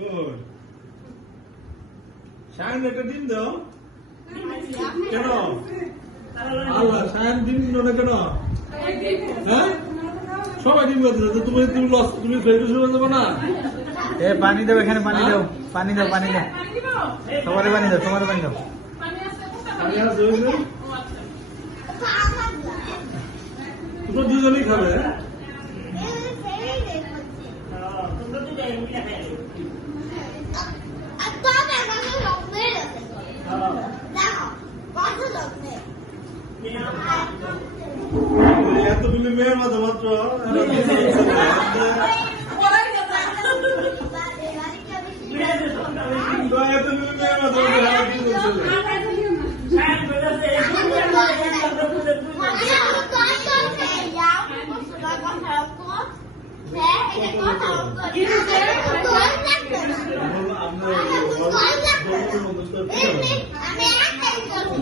Good. Shayan একটা ডিম দাও কেন আল্লাহ ডিম দিল না কেন হ্যাঁ সবাই ডিম করতে তুমি তুমি লস তুমি ফেরত শুরু দেবো না? এ পানি দাও এখানে পানি দাও পানি দাও পানি দাও। তোমার পানি দাও তোমার পানি দাও। আমি আর জয় জয় তোমরা দুজনেই খাবে। এত তুমি মেয়ের মাঝে মাত্র? এত তুমি মেয়ের মাঝে মাত্র কি করছিলে আমরা ছবি তুলে দেওয়া সবাই কথা কি বুঝতে না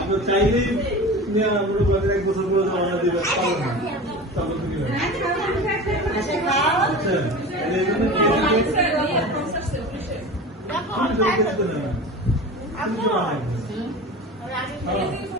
আমরা চাইলেই এক বছর পরে আমরা দিবে পারব না তখন তো কি